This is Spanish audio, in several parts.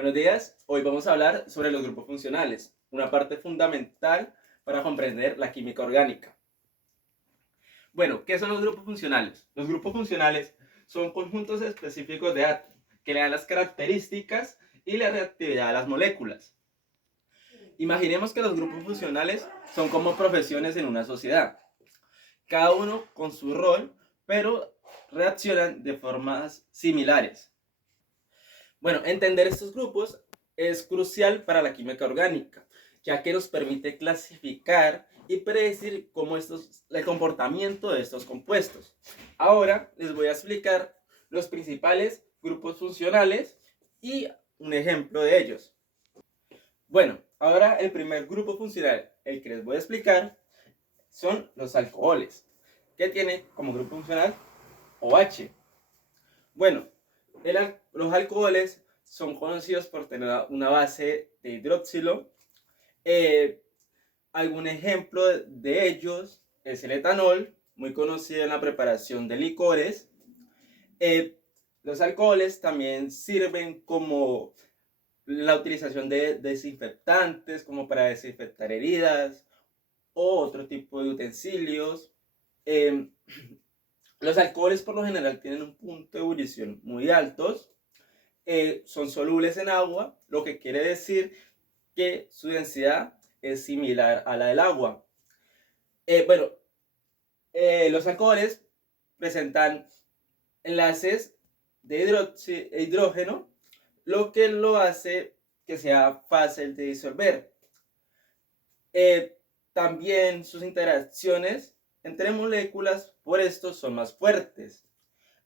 Buenos días, hoy vamos a hablar sobre los grupos funcionales, una parte fundamental para comprender la química orgánica. Bueno, ¿qué son los grupos funcionales? Los grupos funcionales son conjuntos específicos de átomos que le dan las características y la reactividad a las moléculas. Imaginemos que los grupos funcionales son como profesiones en una sociedad, cada uno con su rol, pero reaccionan de formas similares. Bueno, entender estos grupos es crucial para la química orgánica, ya que nos permite clasificar y predecir el comportamiento de estos compuestos. Ahora les voy a explicar los principales grupos funcionales y un ejemplo de ellos. Bueno, ahora el primer grupo funcional, el que les voy a explicar, son los alcoholes, que tiene como grupo funcional OH. Bueno, los alcoholes son conocidos por tener una base de hidroxilo. Algún ejemplo de ellos es el etanol, muy conocido en la preparación de licores. Los alcoholes también sirven como la utilización de desinfectantes, como para desinfectar heridas o otro tipo de utensilios. Los alcoholes por lo general tienen un punto de ebullición muy altos, son solubles en agua, lo que quiere decir que su densidad es similar a la del agua. Bueno, los alcoholes presentan enlaces de hidrógeno, lo que lo hace que sea fácil de disolver. También sus interacciones entre moléculas por esto son más fuertes.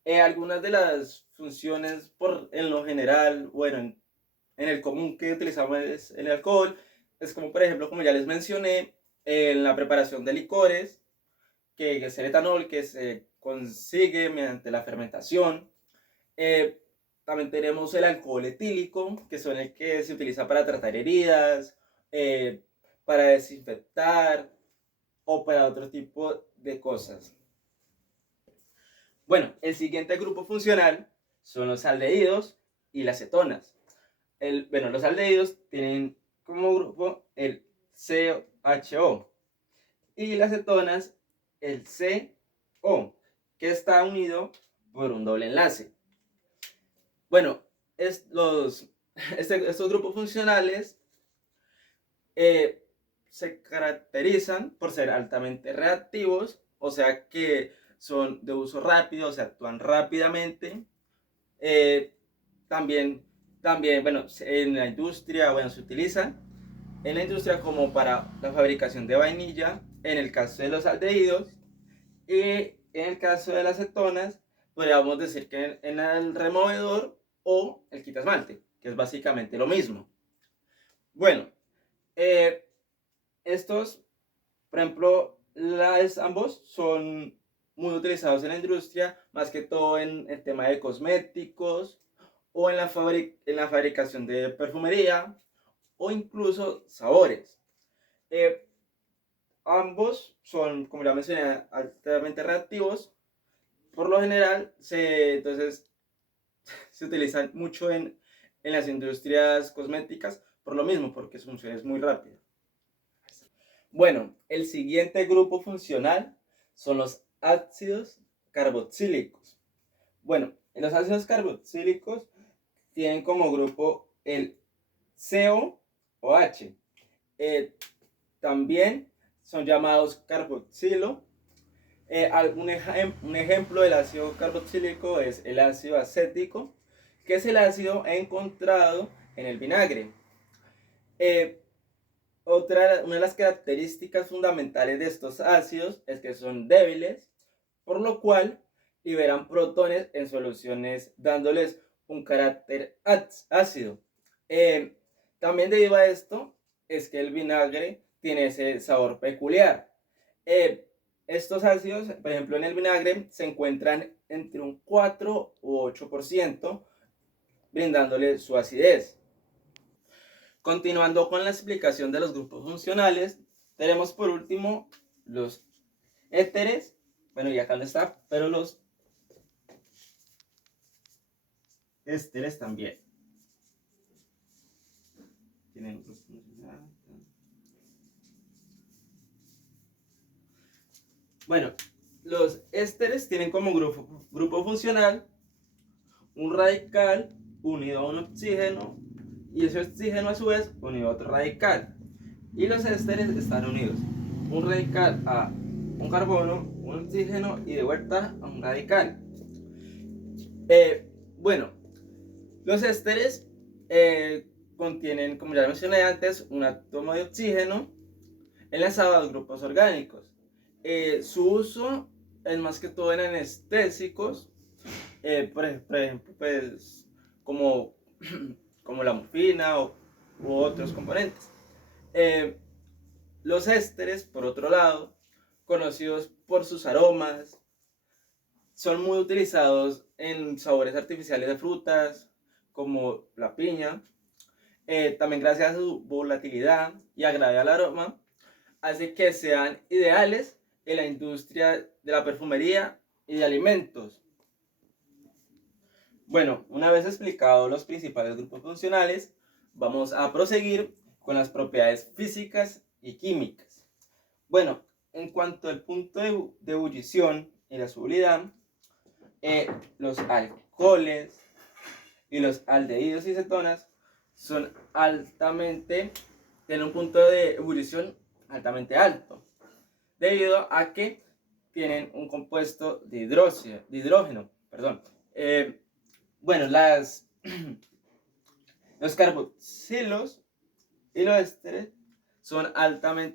Algunas de las funciones en lo general, bueno, en el común que utilizamos el alcohol, es como por ejemplo, como ya les mencioné, en la preparación de licores, que es el etanol que se consigue mediante la fermentación. Eh, También tenemos el alcohol etílico, que son el que se utiliza para tratar heridas, para desinfectar o para otro tipo de cosas. Bueno, el siguiente grupo funcional son los aldehídos y las cetonas. Los aldehídos tienen como grupo el CHO y las cetonas el CO, que está unido por un doble enlace. Bueno, estos grupos funcionales se caracterizan por ser altamente reactivos, o sea que son de uso rápido, o sea, actúan rápidamente. Eh, también, bueno, en la industria, bueno, se utilizan en la industria como para la fabricación de vainilla, en el caso de los aldehídos, y en el caso de las cetonas, podríamos decir que en el removedor o el quitasmalte, que es básicamente lo mismo. Bueno, estos, por ejemplo, ambos son muy utilizados en la industria, más que todo en el tema de cosméticos o en la fabricación de perfumería o incluso sabores. Ambos son, como ya mencioné, altamente reactivos. Por lo general, entonces, se utilizan mucho en las industrias cosméticas por lo mismo, porque su función es muy rápida. Bueno, el siguiente grupo funcional son los ácidos carboxílicos. Bueno, los ácidos carboxílicos tienen como grupo el CO o H. También son llamados carboxilo. Un ejemplo del ácido carboxílico es el ácido acético, que es el ácido encontrado en el vinagre. Una de las características fundamentales de estos ácidos es que son débiles, por lo cual liberan protones en soluciones dándoles un carácter ácido. También debido a esto es que el vinagre tiene ese sabor peculiar. Estos ácidos, por ejemplo en el vinagre, se encuentran entre un 4 u 8%, brindándole su acidez. Continuando con la explicación de los grupos funcionales, tenemos por último los éteres. Bueno, y acá no está, pero los ésteres también. tienen grupo funcional. Bueno, los ésteres tienen como grupo funcional un radical unido a un oxígeno y ese oxígeno a su vez unido a otro radical. Y los ésteres están unidos. Un radical a un carbono, un oxígeno y de vuelta a un radical. Bueno, los ésteres contienen, como ya mencioné antes, un átomo de oxígeno enlazado a dos grupos orgánicos. Su uso es más que todo en anestésicos, por ejemplo, pues, como, como la morfina u otros componentes. Los ésteres, por otro lado, conocidos por sus aromas, son muy utilizados en sabores artificiales de frutas, como la piña. También gracias a su volatilidad y agradable aroma, hace que sean ideales en la industria de la perfumería y de alimentos. Bueno, una vez explicados los principales grupos funcionales, vamos a proseguir con las propiedades físicas y químicas. Bueno, en cuanto al punto de ebullición y la solubilidad, los alcoholes y los aldehídos y cetonas son tienen un punto de ebullición altamente alto, debido a que tienen un compuesto de hidrógeno. Bueno, los carboxilos y los ésteres son altamente